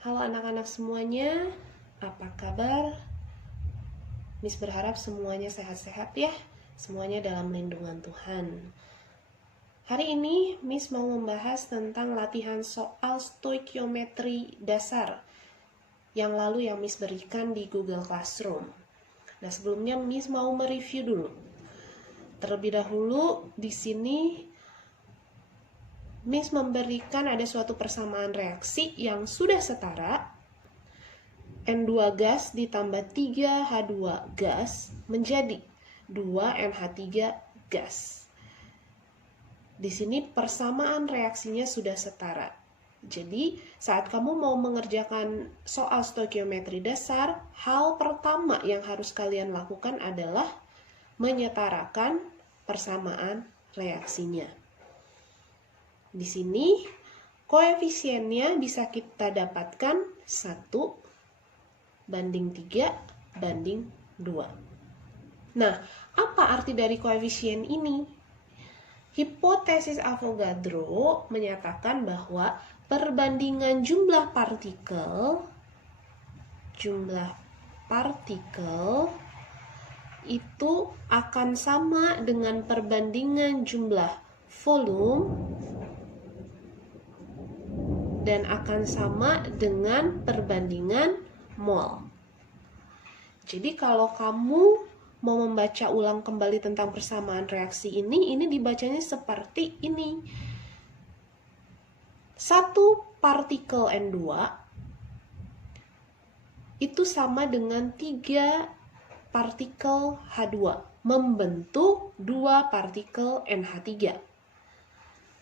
Halo anak-anak semuanya, apa kabar? Miss berharap semuanya sehat-sehat ya, semuanya dalam lindungan Tuhan. Hari ini Miss mau membahas tentang latihan soal stoikiometri dasar yang lalu yang Miss berikan di Google Classroom. Nah, sebelumnya Miss mau mereview dulu. Terlebih dahulu di sini Miss memberikan ada suatu persamaan reaksi yang sudah setara. N2 gas ditambah 3H2 gas menjadi 2NH3 gas. Di sini persamaan reaksinya sudah setara. Jadi, saat kamu mau mengerjakan soal stoikiometri dasar, hal pertama yang harus kalian lakukan adalah menyetarakan persamaan reaksinya. Di sini, koefisiennya bisa kita dapatkan 1 banding 3 banding 2. Nah, apa arti dari koefisien ini? Hipotesis Avogadro menyatakan bahwa perbandingan jumlah partikel itu akan sama dengan perbandingan jumlah volume dan akan sama dengan perbandingan mol. Jadi kalau kamu mau membaca ulang kembali tentang persamaan reaksi ini dibacanya seperti ini. 1 partikel N2 itu sama dengan 3 partikel H2 membentuk 2 partikel NH3.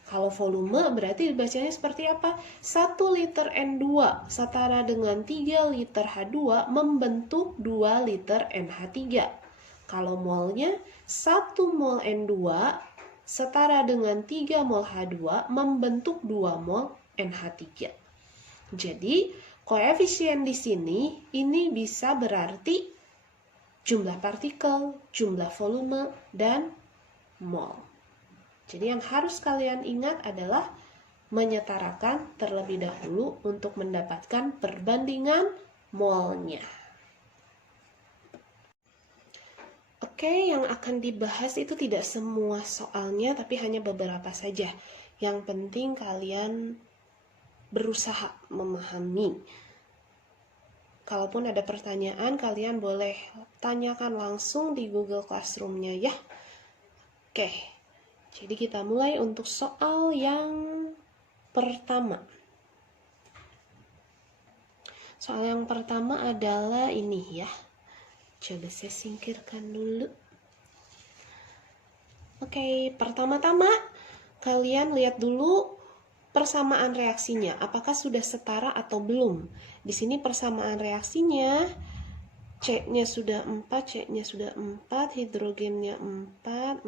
Kalau volume berarti dibacanya seperti apa? 1 liter N2 setara dengan 3 liter H2 membentuk 2 liter NH3. Kalau molnya, 1 mol N2 setara dengan 3 mol H2 membentuk 2 mol NH3. Jadi, koefisien di sini ini bisa berarti jumlah partikel, jumlah volume, dan mol. Jadi yang harus kalian ingat adalah menyetarakan terlebih dahulu untuk mendapatkan perbandingan molnya. Oke, yang akan dibahas itu tidak semua soalnya, tapi hanya beberapa saja. Yang penting kalian berusaha memahami. Kalaupun ada pertanyaan, kalian boleh tanyakan langsung di Google Classroom-nya ya. Oke, jadi kita mulai untuk soal yang pertama. Soal yang pertama adalah ini ya. Coba saya singkirkan dulu. Oke, pertama-tama kalian lihat dulu persamaan reaksinya. Apakah sudah setara atau belum? Di sini persamaan reaksinya C-nya sudah 4, C-nya sudah 4, hidrogennya 4,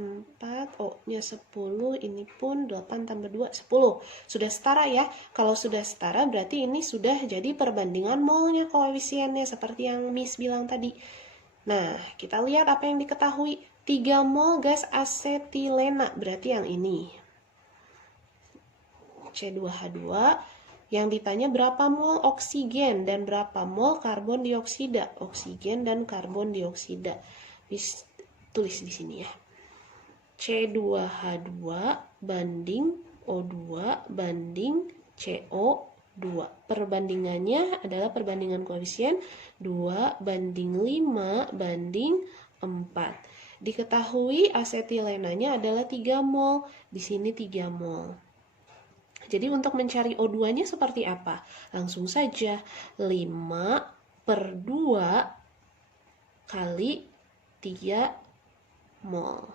O-nya 10, ini pun 8 tambah 2, 10. Sudah setara ya. Kalau sudah setara berarti ini sudah jadi perbandingan molnya koefisiennya seperti yang Miss bilang tadi. Nah, kita lihat apa yang diketahui. 3 mol gas asetilena, berarti yang ini. C2H2. Yang ditanya berapa mol oksigen dan berapa mol karbon dioksida. Oksigen dan karbon dioksida. Tulis di sini ya. C2H2 banding O2 banding CO2. Perbandingannya adalah perbandingan koefisien 2 banding 5 banding 4. Diketahui asetilenanya adalah 3 mol. Di sini 3 mol. Jadi untuk mencari O2-nya seperti apa? Langsung saja 5/2 kali 3 mol.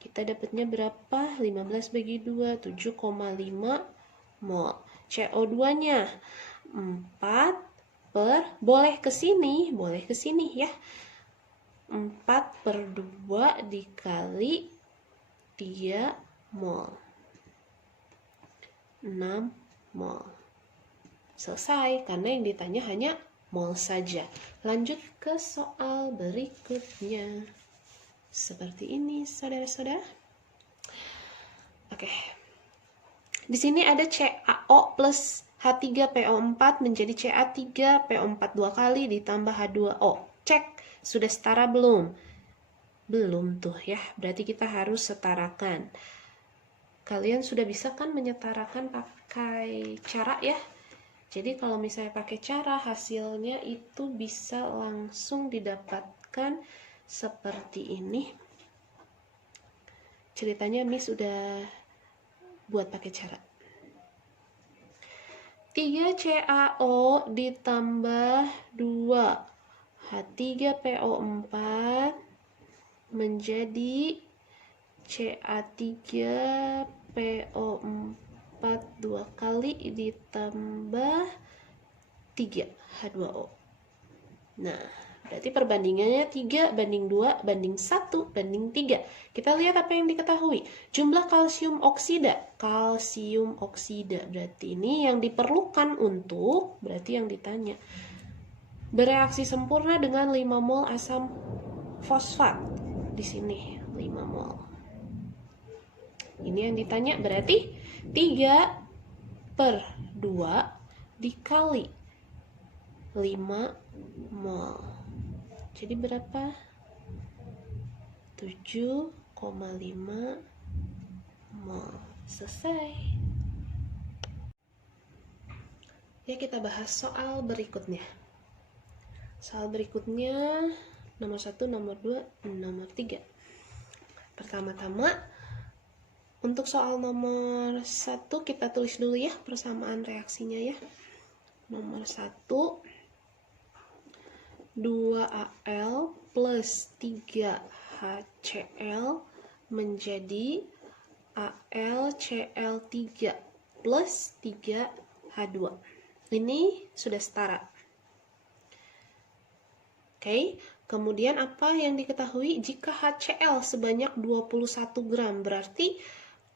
Kita dapatnya berapa? 15 bagi 2, 7,5 mol. CO2-nya 4 boleh ke sini ya. 4/2 dikali 3 mol. 6 mol. Selesai, karena yang ditanya hanya mol saja. Lanjut ke soal berikutnya. Seperti ini, saudara-saudara. Oke. Di sini ada CaO plus H3PO4 menjadi Ca3PO4 2 kali ditambah H2O. Cek, sudah setara belum? Belum tuh ya, berarti kita harus setarakan. Kalian sudah bisa kan menyetarakan pakai cara ya? Jadi kalau misalnya pakai cara, hasilnya itu bisa langsung didapatkan seperti ini. Ceritanya Miss udah buat pakai cara. 3CaO ditambah 2 H3PO4 menjadi Ca3PO4 2 kali ditambah 3 H2O. Nah, berarti perbandingannya 3 banding 2 banding 1 banding 3. Kita lihat apa yang diketahui. Jumlah kalsium oksida. Kalsium oksida berarti ini yang diperlukan untuk, berarti yang ditanya, bereaksi sempurna dengan 5 mol asam fosfat. Di sini 5 mol. Ini yang ditanya, berarti 3/2 dikali 5 mol. Jadi berapa? 7,5 mol. Selesai. Ya, kita bahas soal berikutnya. Soal berikutnya nomor 1, nomor 2, nomor 3. Pertama-tama untuk soal nomor 1 kita tulis dulu ya persamaan reaksinya ya. Nomor 1, 2Al plus 3HCl menjadi AlCl3 plus 3H2. Ini sudah setara. Oke, kemudian apa yang diketahui? Jika HCl sebanyak 21 gram, berarti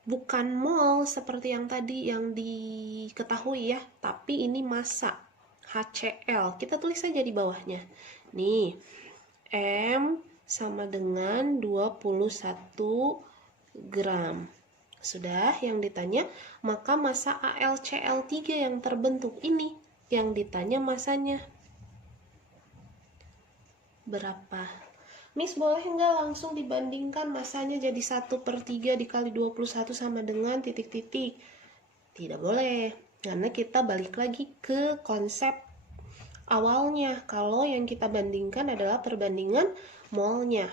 bukan mol seperti yang tadi yang diketahui ya, tapi ini massa HCl. Kita tulis saja di bawahnya. Nih, M sama dengan 21 gram. Sudah, yang ditanya, maka massa AlCl3 yang terbentuk ini, yang ditanya massanya berapa? Miss, boleh nggak langsung dibandingkan massanya jadi 1/3 dikali 21 sama dengan titik-titik? Tidak boleh, karena kita balik lagi ke konsep awalnya. Kalau yang kita bandingkan adalah perbandingan molnya.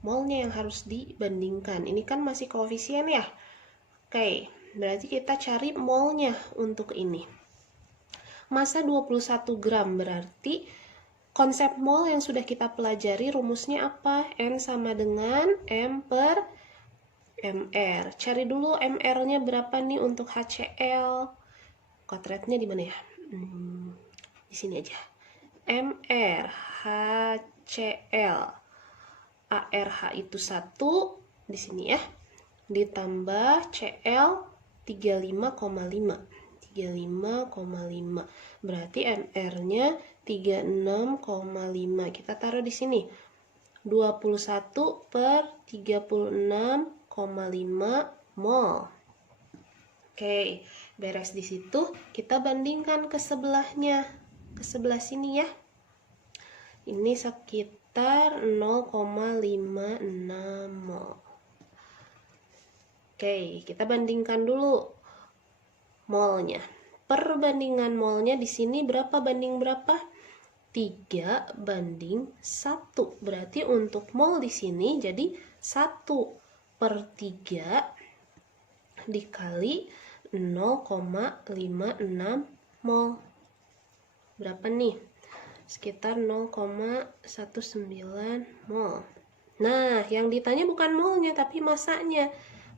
Molnya yang harus dibandingkan. Ini kan masih koefisien ya? Oke, berarti kita cari molnya untuk ini. Massa 21 gram berarti konsep mol yang sudah kita pelajari rumusnya apa? N sama dengan M per MR. Cari dulu MR-nya berapa nih untuk HCl. Kotretnya di mana ya? Di sini aja. MR HCl. ARH itu 1 di sini ya. Ditambah Cl 35,5. 35,5. Berarti MR-nya 36,5. Kita taruh di sini. 21/36,5 mol. Oke, beres di situ. Kita bandingkan ke sebelahnya. Ke sebelah sini ya. Ini sekitar 0,56 mol. Oke, kita bandingkan dulu molnya. Perbandingan molnya di sini berapa banding berapa? 3/1. Berarti untuk mol di sini jadi 1/3 dikali 0,56 mol. Berapa nih? Sekitar 0,19 mol. Nah, yang ditanya bukan molnya tapi massanya.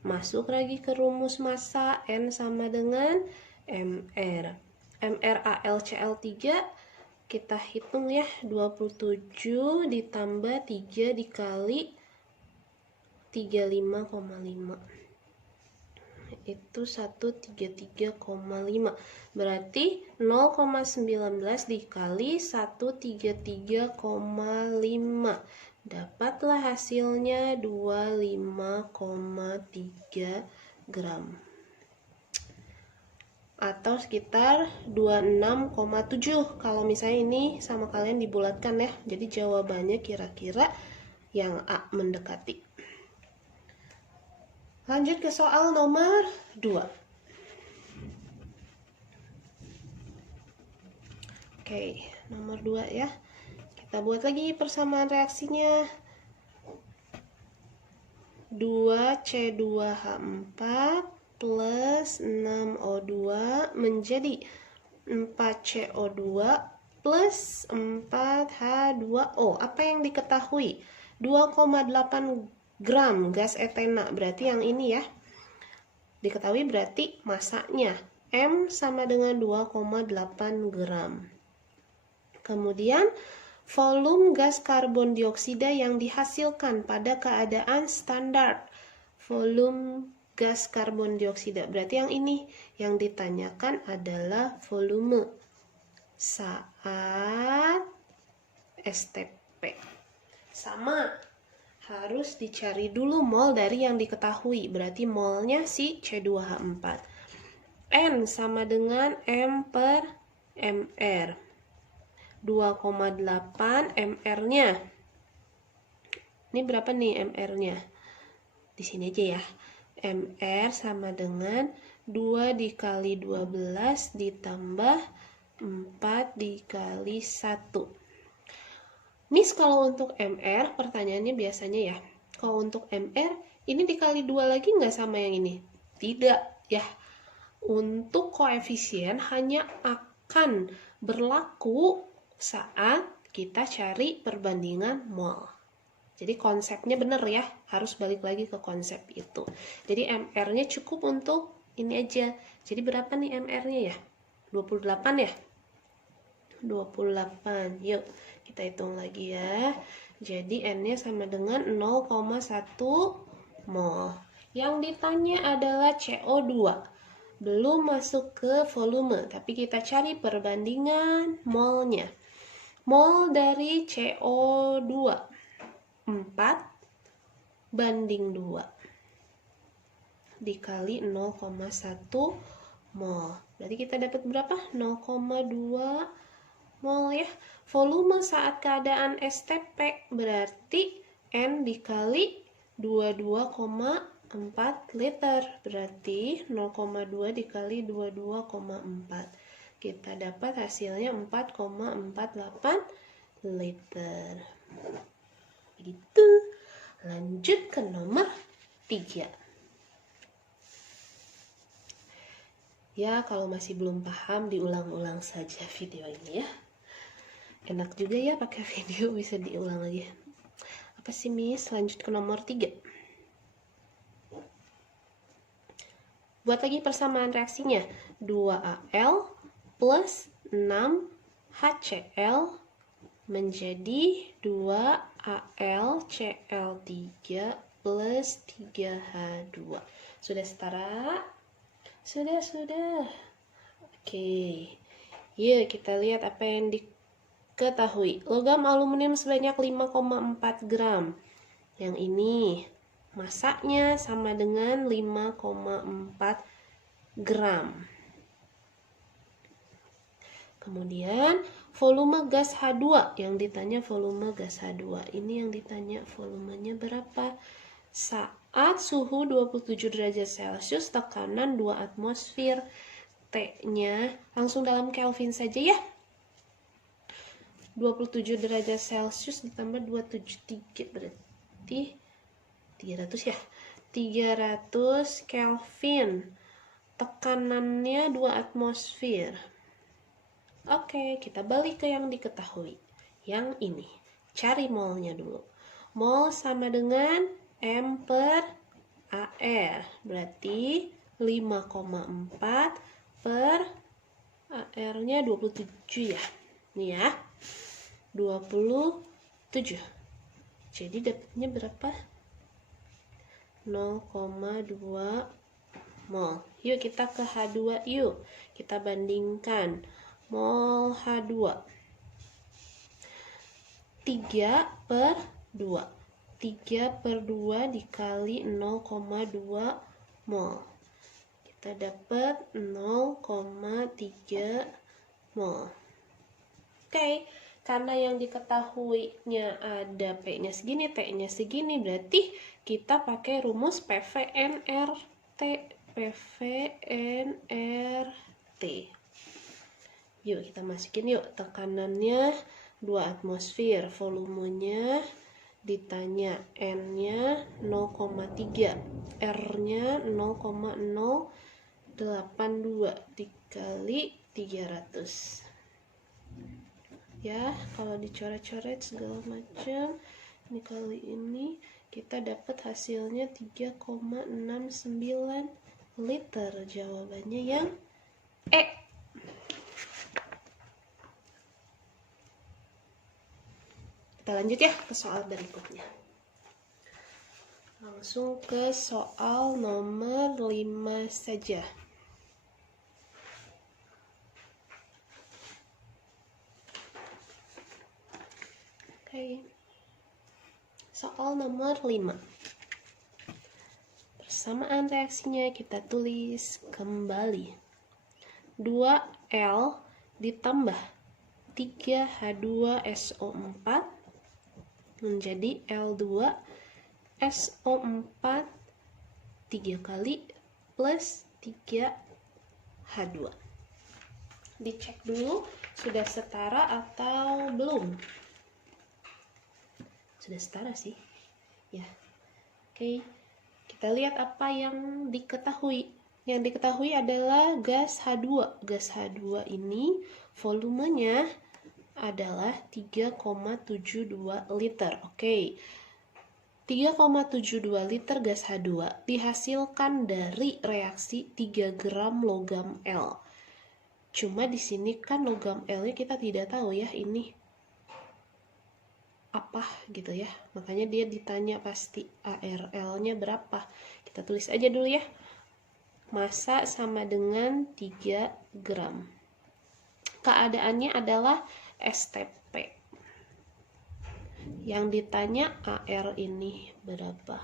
Masuk lagi ke rumus massa, N sama dengan MR. MR AlCl3 kita hitung ya, 27 ditambah 3 dikali 35,5. Itu 133,5. Berarti 0,19 dikali 133,5. Dapatlah hasilnya 25,3 gram. atau sekitar 26,7 kalau misalnya ini sama kalian dibulatkan ya. Jadi jawabannya kira-kira yang A, mendekati. Lanjut ke soal nomor 2. Oke, nomor 2 ya. Kita buat lagi persamaan reaksinya. 2C2H4 plus 6O2 menjadi 4CO2 plus 4H2O. Apa yang diketahui? 2,8 gram gas etena. Berarti yang ini ya. Diketahui berarti masanya. M sama dengan 2,8 gram. Kemudian volume gas karbon dioksida yang dihasilkan pada keadaan standar. Volume gas karbon dioksida. Berarti yang ini yang ditanyakan adalah volume saat STP. Sama, harus dicari dulu mol dari yang diketahui. Berarti molnya si C2H4. N sama dengan M per MR. 2,8 MR-nya. Ini berapa nih MR-nya? Di sini aja ya. MR sama dengan 2 dikali 12 ditambah 4 dikali 1. Miss, kalau untuk MR, pertanyaannya biasanya ya, kalau untuk MR, ini dikali 2 lagi nggak sama yang ini? Tidak ya. Untuk koefisien hanya akan berlaku saat kita cari perbandingan mol. Jadi konsepnya bener ya, harus balik lagi ke konsep itu. Jadi MR-nya cukup untuk ini aja. Jadi berapa nih MR-nya ya? 28 ya? 28. Yuk, kita hitung lagi ya. Jadi N-nya sama dengan 0,1 mol. Yang ditanya adalah CO2. Belum masuk ke volume, tapi kita cari perbandingan molnya. Mol dari CO2 4 banding 2 dikali 0,1 mol. Berarti kita dapat berapa? 0,2 mol ya. Volume saat keadaan STP berarti N dikali 22,4 liter. Berarti 0,2 dikali 22,4. Kita dapat hasilnya 4,48 liter. Begitu. Lanjut ke nomor 3. Ya, kalau masih belum paham, diulang-ulang saja video ini ya. Enak juga ya pakai video, bisa diulang lagi. Apa sih, Miss? Lanjut ke nomor 3. Buat lagi persamaan reaksinya. 2Al plus 6 HCl menjadi 2AlCl3 plus 3H2. Sudah setara? Sudah. Oke. Yuk kita lihat apa yang diketahui. Logam aluminium sebanyak 5,4 gram. Yang ini masanya sama dengan 5,4 gram. Kemudian volume gas H2, yang ditanya volume gas H2. Ini yang ditanya volumenya berapa? Saat suhu 27 derajat Celcius, tekanan 2 atmosfer. T-nya langsung dalam Kelvin saja ya. 27 derajat Celcius ditambah 273 berarti 300 ya. 300 Kelvin. Tekanannya 2 atmosfer. Oke, kita balik ke yang diketahui. Yang ini. Cari molnya dulu. Mol sama dengan M per AR. Berarti 5,4 per AR-nya 27 ya. Ini ya. 27. Jadi dapatnya berapa? 0,2 mol. Yuk kita ke H2 yuk. Kita bandingkan. Mol H2 3 per 2. 3 per 2 dikali 0,2 mol. Kita dapat 0,3 mol. Oke, karena yang diketahuinya ada P-nya segini, T-nya segini, berarti kita pakai rumus PVNRT. PVNRT. Yuk kita masukin yuk, tekanannya 2 atmosfer, volumenya ditanya N-nya 0,3, R-nya 0,082 dikali 300. Ya, kalau dicoret-coret segala macam, ini kali ini kita dapat hasilnya 3,69 liter. Jawabannya yang E. Kita lanjut ya ke soal berikutnya. Langsung ke soal nomor 5 saja. Oke. Soal nomor 5. Persamaan reaksinya kita tulis kembali. 2L ditambah 3H2SO4 menjadi L2SO4 3 kali plus 3H2. Dicek dulu sudah setara atau belum. Sudah setara sih ya. Oke, kita lihat apa yang diketahui. Yang diketahui adalah gas H2. Gas H2 ini volumenya adalah 3,72 liter. Oke, 3,72 liter gas H2 dihasilkan dari reaksi 3 gram logam L. Cuma di sini kan logam L-nya kita tidak tahu ya ini apa gitu ya, makanya dia ditanya pasti ARL-nya berapa. Kita tulis aja dulu ya, massa sama dengan 3 gram. Keadaannya adalah STP. Yang ditanya AR ini berapa.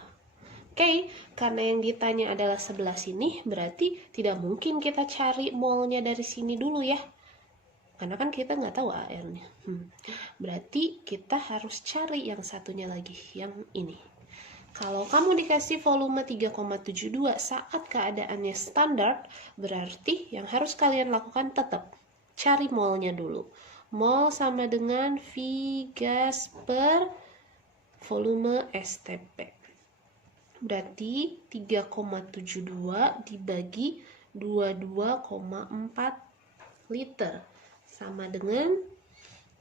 Oke, karena yang ditanya adalah sebelah sini, berarti tidak mungkin kita cari molnya dari sini dulu ya, karena kan kita nggak tahu AR-nya. Berarti kita harus cari yang satunya lagi, yang ini. Kalau kamu dikasih volume 3,72 saat keadaannya standar, berarti yang harus kalian lakukan tetap cari molnya dulu. Mol sama dengan V gas per volume STP. Berarti 3,72 dibagi 22,4 liter sama dengan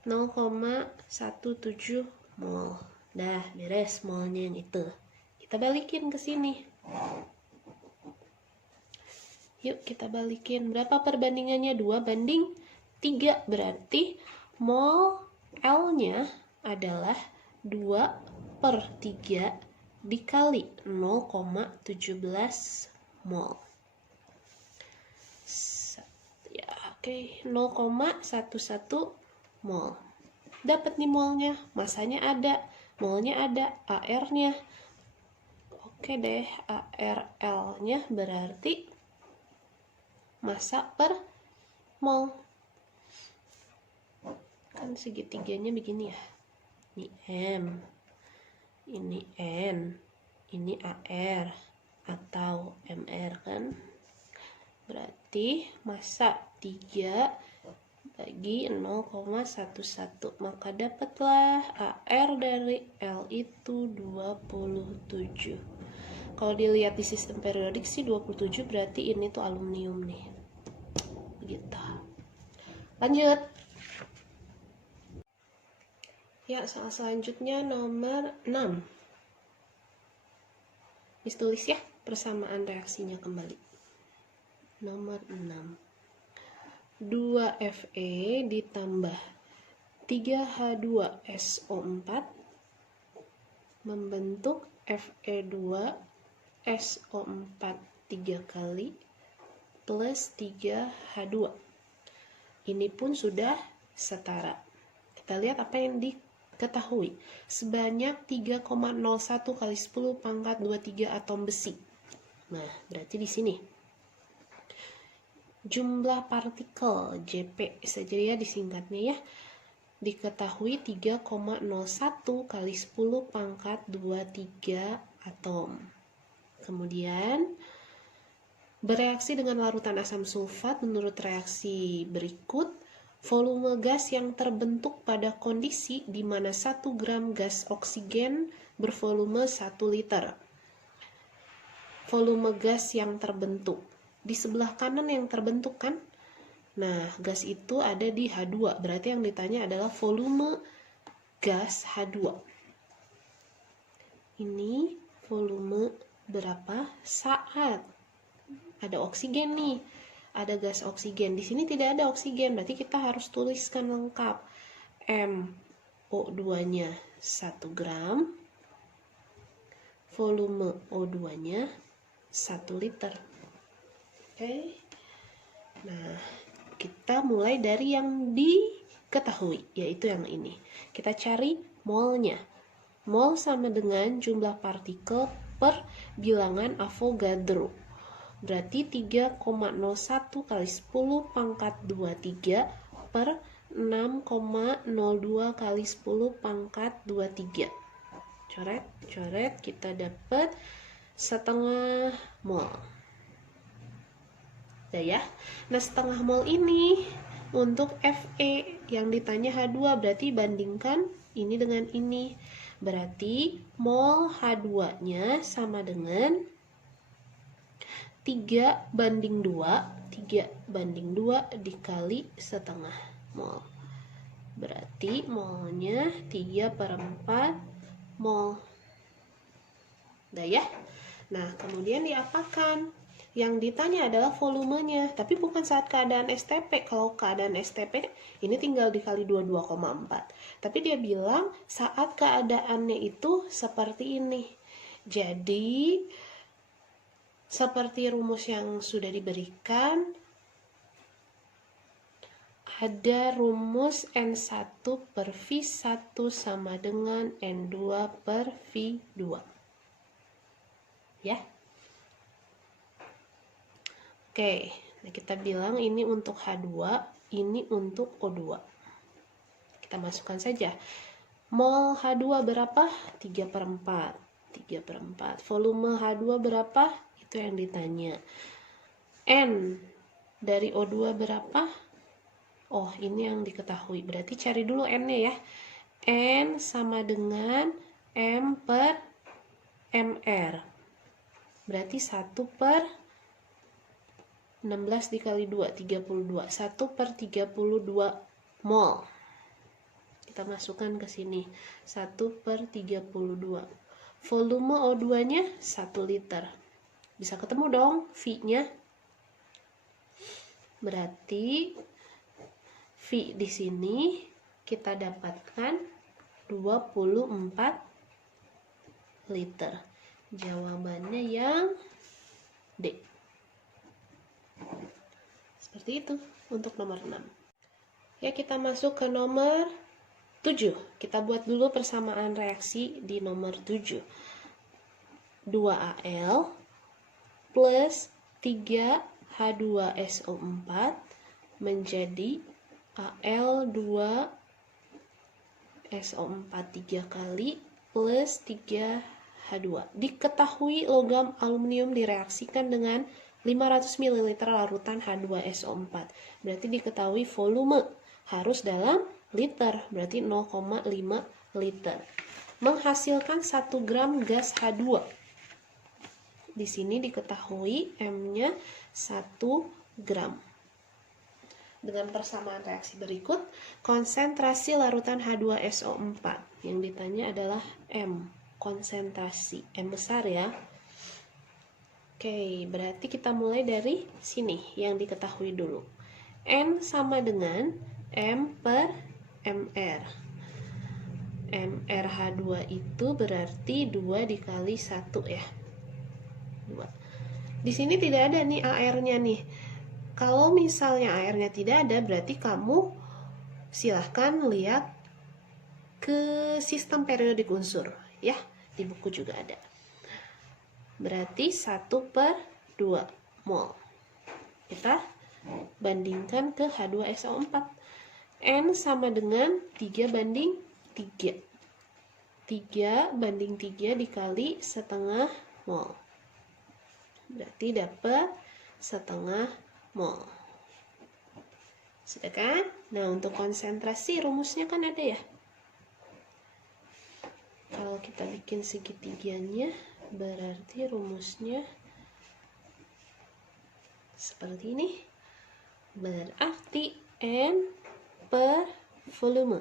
0,17 mol. Dah beres molnya yang itu. Kita balikin ke sini. Yuk kita balikin. Berapa perbandingannya? 2 banding 3. Berarti mol L-nya adalah 2/3 dikali 0,17 mol. Ya, oke, 0,11 mol. Dapat nih molnya, masanya ada, molnya ada, AR-nya. Oke deh, ARL-nya berarti massa per mol. Kan segitiganya begini ya. Ini M, ini N, ini AR atau MR kan. Berarti massa 3 bagi 0,11, maka dapatlah AR dari L itu 27. Kalau dilihat di sistem periodik sih 27, berarti ini tuh aluminium nih. Begitu. Lanjut. Ya, soal selanjutnya nomor 6. Ditulis ya persamaan reaksinya kembali. Nomor 6. 2Fe ditambah 3H2SO4 membentuk Fe2SO4 3 kali plus 3H2. Ini pun sudah setara. Kita lihat apa yang diketahui. Sebanyak 3,01 kali 10 pangkat 23 atom besi. Nah, berarti di sini jumlah partikel JP saja ya disingkatnya ya, diketahui 3,01 kali 10 pangkat 23 atom. Kemudian bereaksi dengan larutan asam sulfat menurut reaksi berikut. Volume gas yang terbentuk pada kondisi di mana 1 gram gas oksigen bervolume 1 liter. Volume gas yang terbentuk. Di sebelah kanan yang terbentuk kan? Nah, gas itu ada di H2. Berarti yang ditanya adalah volume gas H2. Ini volume berapa saat ada oksigen nih? Ada gas oksigen. Di sini tidak ada oksigen, berarti kita harus tuliskan lengkap. MO2-nya 1 gram, volume O2-nya 1 liter. Oke. Nah, kita mulai dari yang diketahui, yaitu yang ini. Kita cari molnya. Mol sama dengan jumlah partikel per bilangan Avogadro. Berarti 3,01 kali 10 pangkat 23 per 6,02 kali 10 pangkat 23. Coret, kita dapat setengah mol. Udah ya. Nah, setengah mol ini untuk Fe yang ditanya H2, berarti bandingkan ini dengan ini. Berarti mol H2-nya sama dengan 3/2 dikali setengah mol. Berarti molnya 3/4 mol. Udah ya. Nah, kemudian diapakan? Yang ditanya adalah volumenya, tapi bukan saat keadaan STP. Kalau keadaan STP ini tinggal dikali 22,4. Tapi dia bilang saat keadaannya itu seperti ini. Jadi seperti rumus yang sudah diberikan, ada rumus N1 per V1 sama dengan N2 per V2. Ya. Oke, nah kita bilang ini untuk H2, ini untuk O2. Kita masukkan saja. Mol H2 berapa? 3/4. 3/4. Volume H2 berapa? Itu yang ditanya. N dari O2 berapa? Oh, ini yang diketahui. Berarti cari dulu N-nya ya. N sama dengan M per MR. Berarti 1 per 16 dikali 2, 32. 1 per 32 mol. Kita masukkan ke sini. 1 per 32. Volume O2-nya 1 liter. Bisa ketemu dong V-nya. Berarti V di sini kita dapatkan 24 liter. Jawabannya yang D. Seperti itu untuk nomor 6. Ya, kita masuk ke nomor 7. Kita buat dulu persamaan reaksi di nomor 7. 2Al plus 3H2SO4 menjadi Al2SO4 3 kali plus 3H2. Diketahui logam aluminium direaksikan dengan 500 ml larutan H2SO4. Berarti diketahui volume harus dalam liter, berarti 0,5 liter. Menghasilkan 1 gram gas H2. Di sini diketahui M-nya 1 gram. Dengan persamaan reaksi berikut, konsentrasi larutan H2SO4. Yang ditanya adalah M, konsentrasi. M besar ya. Oke, berarti kita mulai dari sini yang diketahui dulu. N sama dengan M per MR. MRH2 itu berarti 2 dikali 1 ya. 2. Di sini tidak ada nih AR-nya nih. Kalau misalnya AR-nya tidak ada, berarti kamu silahkan lihat ke sistem periodik unsur ya. Di buku juga ada. Berarti 1/2 mol. Kita bandingkan ke H2SO4. N sama dengan 3 banding 3. 3 banding 3 dikali setengah mol. Berarti dapat setengah mol. Sudah kan? Nah, untuk konsentrasi rumusnya kan ada ya. Kalau kita bikin segitiganya, berarti rumusnya seperti ini. Berarti N per volume,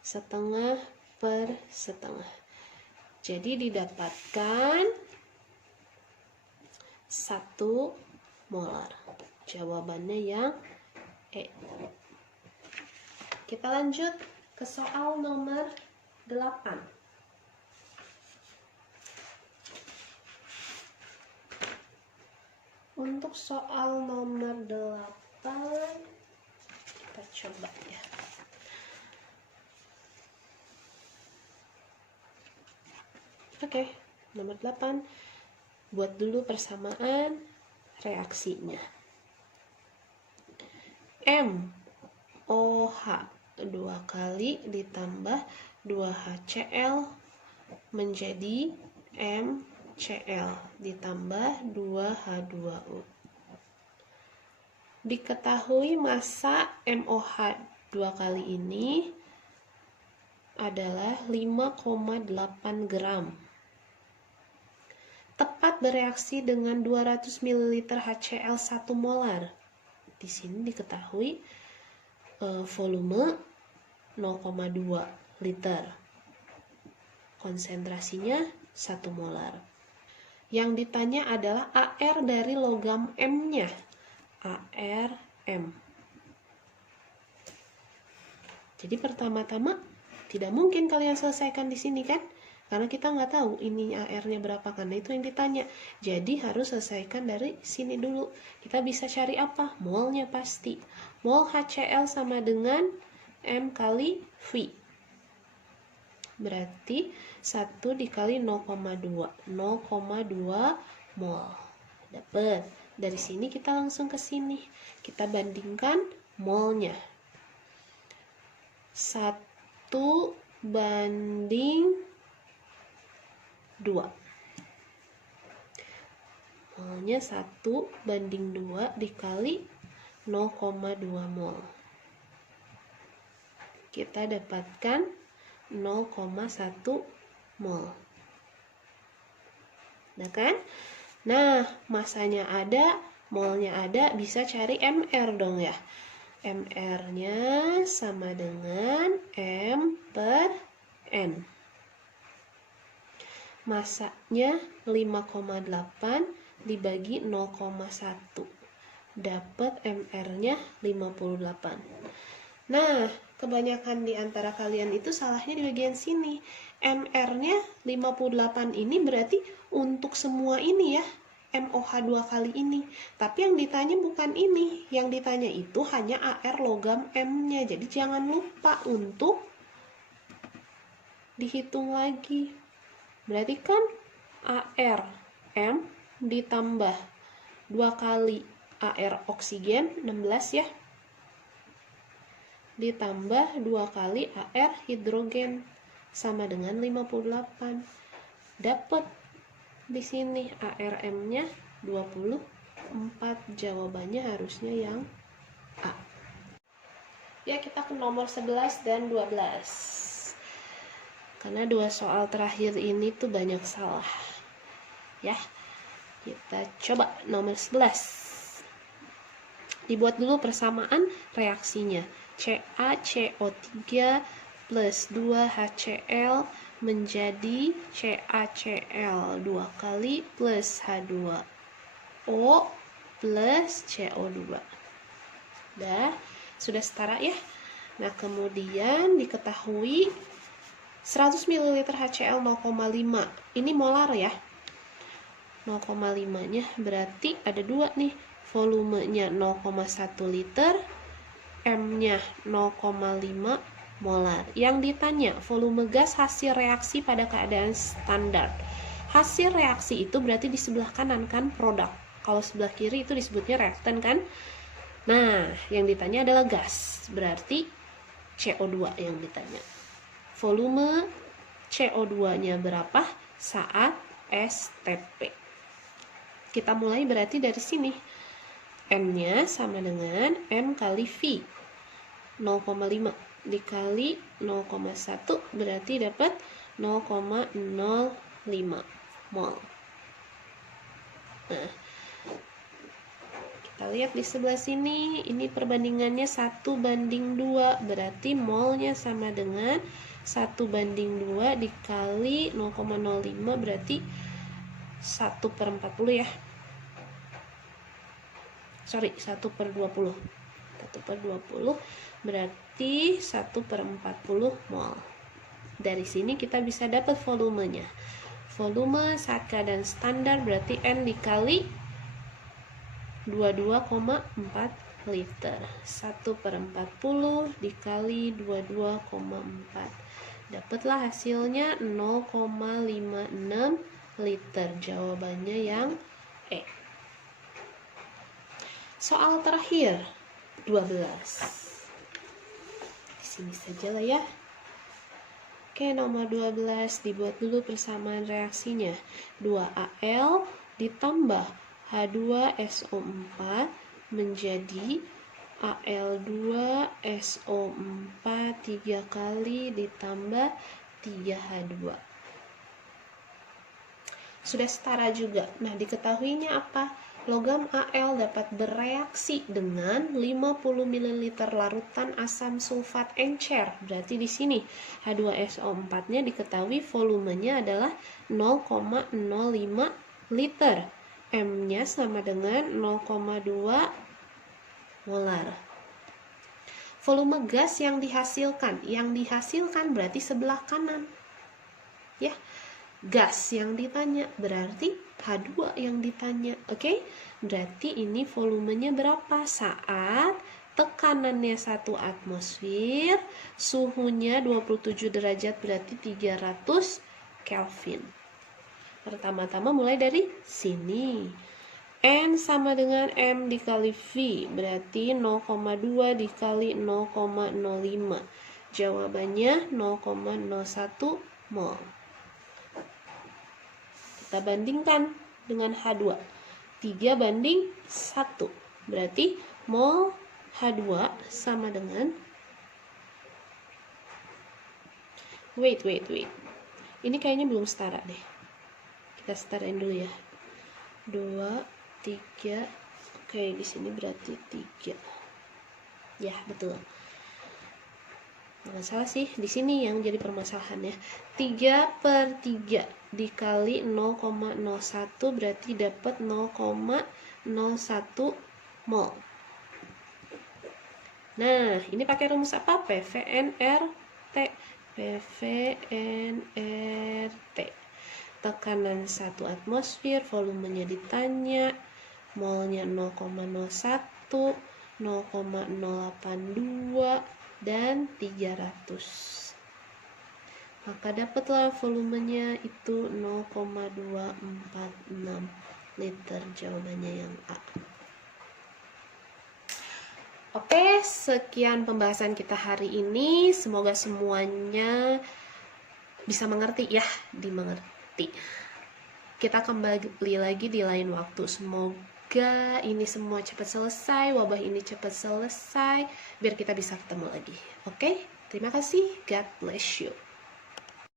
setengah per setengah. Jadi didapatkan 1 molar. Jawabannya yang E. Kita lanjut ke soal nomor 8. Untuk soal nomor 8 kita coba ya. Oke, nomor 8. Buat dulu persamaan reaksinya. MOH 2 kali ditambah 2HCl menjadi MCl ditambah 2H2O. Diketahui massa MOH 2 kali ini adalah 5,8 gram. Tepat bereaksi dengan 200 ml HCl 1 molar. Di sini diketahui volume 0,2 liter. Konsentrasinya 1 molar. Yang ditanya adalah AR dari logam M-nya. ARM. Jadi pertama-tama tidak mungkin kalian selesaikan di sini kan? Karena kita nggak tahu ini AR-nya berapa, karena itu yang ditanya. Jadi harus selesaikan dari sini dulu. Kita bisa cari apa? Molnya pasti. Mol HCl sama dengan M kali V. Berarti 1 dikali 0,2. 0,2 mol. Dapat. Dari sini kita langsung ke sini. Kita bandingkan molnya. 1 banding 2. Molnya 1 banding 2 dikali 0,2 mol. Kita dapatkan 0,1 mol. Nah kan? Nah, masanya ada, molnya ada, bisa cari MR dong ya. MR-nya sama dengan M per N. Masanya 5,8 dibagi 0,1. Dapat MR-nya 58. Nah, kebanyakan di antara kalian itu salahnya di bagian sini. MR-nya 58 ini berarti untuk semua ini ya. MOH 2 kali ini. Tapi yang ditanya bukan ini. Yang ditanya itu hanya AR logam M-nya. Jadi jangan lupa untuk dihitung lagi. Berarti kan AR M ditambah 2 kali AR oksigen 16 ya. Ditambah 2 kali AR hidrogen sama dengan 58. Dapat di sini ARM-nya 24. Jawabannya harusnya yang A. Ya, kita ke nomor 11 dan 12. Karena 2 soal terakhir ini tuh banyak salah. Ya. Kita coba nomor 11. Dibuat dulu persamaan reaksinya. CaCO3 plus 2HCl menjadi CaCl 2 kali plus H2O plus CO2. Sudah setara ya. Nah, kemudian diketahui 100 ml HCl 0,5. Ini molar ya. 0,5-nya berarti ada 2 nih. Volumenya 0,1 liter, M-nya 0,5 molar. Yang ditanya volume gas hasil reaksi pada keadaan standar. Hasil reaksi itu berarti di sebelah kanan kan produk. Kalau sebelah kiri itu disebutnya reaktan kan. Nah, yang ditanya adalah gas, berarti CO2 yang ditanya. Volume CO2-nya berapa saat STP? Kita mulai berarti dari sini. M-nya sama dengan M kali V. 0,5 dikali 0,1 berarti dapat 0,05 mol. Nah, kita lihat di sebelah sini, ini perbandingannya 1:2, berarti molnya sama dengan 1:2 dikali 0,05 berarti 1/40 ya. Sorry, 1/20. 1/20 berarti 1/40 mol. Dari sini kita bisa dapat volumenya. Volume saat keadaan standar berarti N dikali 22,4 liter. 1/40 dikali 22,4. Dapatlah hasilnya 0,56 liter. Jawabannya yang E. Soal terakhir 12. Di sini saja lah ya. Oke, nomor 12 dibuat dulu persamaan reaksinya. 2Al ditambah H2SO4 menjadi Al2SO4 3 kali ditambah 3H2. Sudah setara juga. Nah, diketahuinya apa? Logam Al dapat bereaksi dengan 50 ml larutan asam sulfat encer. Berarti di sini H2SO4-nya diketahui volumenya adalah 0,05 liter. M-nya sama dengan 0,2 molar. Volume gas yang dihasilkan berarti sebelah kanan. Ya. Gas yang ditanya berarti H2 yang ditanya. Oke? Berarti ini volumenya berapa saat tekanannya 1 atmosfer, suhunya 27 derajat berarti 300 Kelvin. Pertama-tama mulai dari sini. N sama dengan M dikali V berarti 0,2 dikali 0,05. Jawabannya 0,01 mol. Kita bandingkan dengan H2. 3:1. Berarti mol H2 sama dengan Wait. Ini kayaknya belum setara deh. Kita setarain dulu ya. 2, 3. Oke, di sini berarti 3. Ya, betul. Nggak salah sih, di sini yang jadi permasalahannya. 3/3 dikali 0,01 berarti dapat 0,01 mol. Nah, ini pakai rumus apa? PVNRT. Tekanan 1 atmosfer, volumenya ditanya, molnya 0,01, 0,082 dan 300. Maka dapatlah volumenya itu 0,246 liter. Jawabannya yang A. Oke, sekian pembahasan kita hari ini. Semoga semuanya bisa mengerti ya, dimengerti. Kita kembali lagi di lain waktu. Semoga ini semua cepat selesai, wabah ini cepat selesai, biar kita bisa ketemu lagi. Oke, terima kasih. God bless you.